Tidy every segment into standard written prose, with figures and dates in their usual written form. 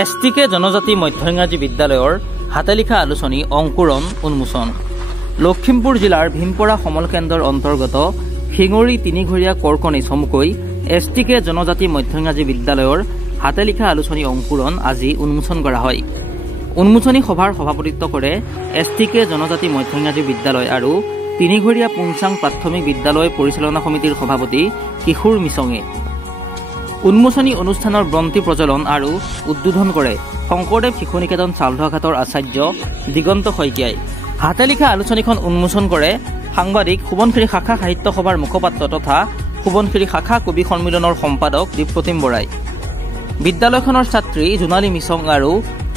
এছটিকে জনজাতি মধ্য ইংৰাজী বিদ্যালয়ৰ হাতে লিখা আলোচনী অংকুৰণ উন্মোচন। লখিমপুৰ জিলাৰ ভীমপৰা সমল কেন্দ্ৰৰ অন্তৰ্গত শিঙৰি তিনিঘৰীয়া কৰকণি চমুকৈ এছটিকে জনজাতি মধ্য ইংৰাজী বিদ্যালয়ৰ হাতে লিখা আলোচনী অংকুৰণ আজি উন্মোচন কৰা হয়। উন্মোচনী সভাৰ সভাপতিত্ব কৰে এছটিকে জনজাতি মধ্য ইংৰাজী বিদ্যালয় আৰু তিনিঘৰীয়া পুংচাং প্ৰাথমিক বিদ্যালয় পৰিচালনা সমিতিৰ সভাপতি কিশোৰ মিছঙে। উন্মোচনী অনুষ্ঠানৰ ব্ৰন্তি প্ৰজ্বলন আৰু উদ্বোধন কৰে শংকৰদেৱ শিশু নিকেতন চালধোৱাঘাটৰ আচাৰ্য দিগন্ত শইকীয়াই। হাতে লিখা আলোচনীখন উন্মোচন কৰে সাংবাদিক সোৱণশিৰি শাখা সাহিত্য সভাৰ মুখপাত্ৰ তথা সোৱণশিৰি শাখা কবি সন্মিলনৰ সম্পাদক দীপপ্ৰতিম বৰাই। বিদ্যালয়খনৰ ছাত্ৰী জোনালী মিছং আৰু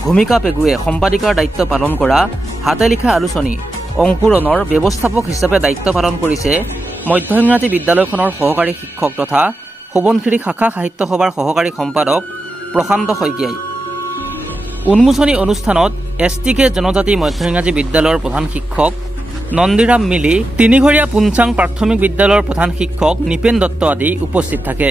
ভূমিকা পেগুৱে সম্পাদিকাৰ দায়িত্ব পালন কৰা হাতে লিখা আলোচনী অংকুৰণৰ ব্যৱস্থাপক হিচাপে দায়িত্ব পালন কৰিছে মধ্য ইংৰাজী বিদ্যালয়খনৰ সহকাৰী শিক্ষক তথা সোৱণশিৰি শাখা সাহিত্য সভাৰ সহকাৰী সম্পাদক প্ৰশান্ত শইকীয়াই। উন্মোচনী অনুষ্ঠানত এছটিকে জনজাতি মধ্য ইংৰাজী বিদ্যালয়ৰ প্ৰধান শিক্ষক নন্দীৰাম মিলি, তিনিঘৰীয়া পুংচাং প্ৰাথমিক বিদ্যালয়ৰ প্ৰধান শিক্ষক নিপেন দত্ত আদি উপস্থিত থাকে।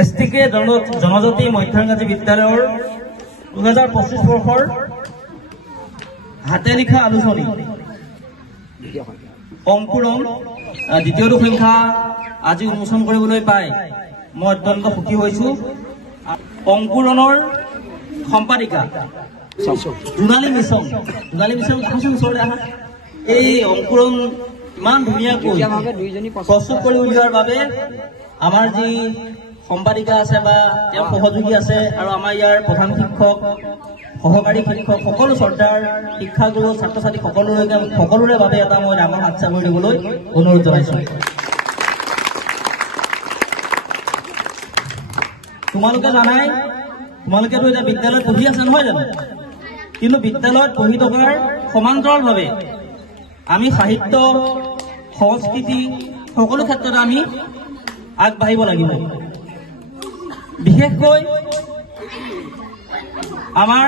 এছটিকে জনজাতি মধ্য ইংৰাজী বিদ্যালয়ৰ 2025 বৰ্ষৰ হাতে লিখা আলোচনী অংকুৰণ দ্বিতীয়টো সংখ্যা আজি উন্মোচন কৰিবলৈ পাই মই অত্যন্ত সুখী হৈছো। অংকুৰণৰ সম্পাদিকা জোনালী মিছং ওচৰলৈ আহা। এই অংকুৰণ ইমান ধুনীয়াকৈ প্ৰস্তুত কৰি উলিওৱাৰ বাবে আমাৰ যি সম্পাদিকা আছে বা তেওঁৰ সহযোগী আছে আৰু আমাৰ ইয়াৰ প্ৰধান শিক্ষক সহকাৰী শিক্ষক সকলো শ্ৰদ্ধাৰ শিক্ষাগুৰু ছাত্ৰ ছাত্ৰী সকলোৰে বাবে এটা মই ডাঙৰ হাত চাপৰি দিবলৈ অনুৰোধ জনাইছো। তোমালোকে জানাই, তোমালোকেতো এতিয়া বিদ্যালয়ত পঢ়ি আছে নহয় জানো? কিন্তু বিদ্যালয়ত পঢ়ি থকাৰ সমান্তৰালভাৱে আমি সাহিত্য সংস্কৃতি সকলো ক্ষেত্ৰতে আমি আগবাঢ়িব লাগিব। বিশেষকৈ আমাৰ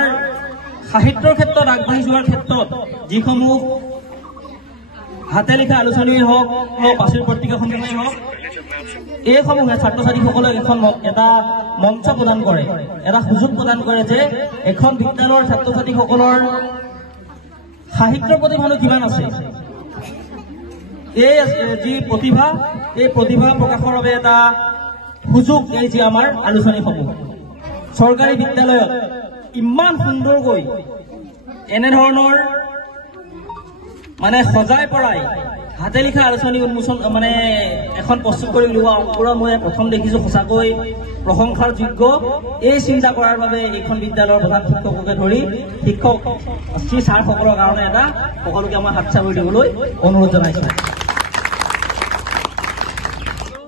সাহিত্যৰ ক্ষেত্ৰত আগবাঢ়ি যোৱাৰ ক্ষেত্ৰত যিসমূহ হাতে লিখা আলোচনীয়ে হওক পাচিৰ পত্ৰিকাসমূহেই হওক, এইসমূহে ছাত্ৰ ছাত্ৰীসকলক এটা মঞ্চ প্ৰদান কৰে, এটা সুযোগ প্ৰদান কৰে যে এখন বিদ্যালয়ৰ ছাত্ৰ ছাত্ৰীসকলৰ সাহিত্যৰ প্ৰতিভানো কিমান আছে, এই যি প্ৰতিভা, এই প্ৰতিভা প্ৰকাশৰ বাবে এটা সুযোগ এই যে আমাৰ আলোচনীসমূহ। চৰকাৰী বিদ্যালয়ত ইমান সুন্দৰকৈ এনেধৰণৰ সজাই পৰাই হাতে লিখা আলোচনী উন্মোচন এখন প্ৰস্তুত কৰি উলিওৱা অংকুৰণ মই প্ৰথম দেখিছো। সঁচাকৈ প্ৰশংসাৰ যোগ্য। এই চিন্তা কৰাৰ বাবে এইখন বিদ্যালয়ৰ প্ৰধান শিক্ষককে ধৰি শিক্ষক শ্ৰী ছাৰসকলৰ কাৰণে এটা সকলোকে আমাৰ হাত চাপৰি দিবলৈ অনুৰোধ জনাইছো।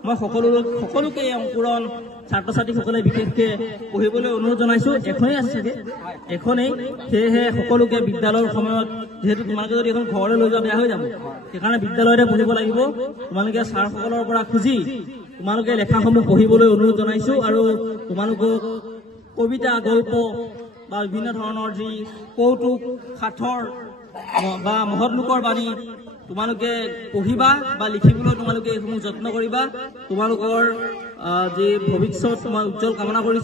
মই সকলোকে এই অংকুৰণ ছাত্ৰ ছাত্ৰীসকলে বিশেষকৈ পঢ়িবলৈ অনুৰোধ জনাইছো। এখনেই আছে চাগে, এখনেই। সেয়েহে সকলোকে বিদ্যালয়ৰ সময়ত, যিহেতু তোমালোকে যদি এখন ঘৰলৈ লৈ যোৱা বেয়া হৈ যাব, সেইকাৰণে বিদ্যালয়তে পঢ়িব লাগিব। তোমালোকে ছাৰসকলৰ পৰা খুজি তোমালোকে লেখাসমূহ পঢ়িবলৈ অনুৰোধ জনাইছো আৰু তোমালোকক কবিতা, গল্প বা বিভিন্ন ধৰণৰ যি কৌতুক সাঁথৰ বা মহৎ লোকৰ বাণী তোমালোকে পঢ়িবা বা লিখিবলৈ তোমালোকে এইসমূহ যত্ন কৰিবা। তোমালোকৰ যি ভৱিষ্যত মই উজ্জ্বল কামনা কৰিছো।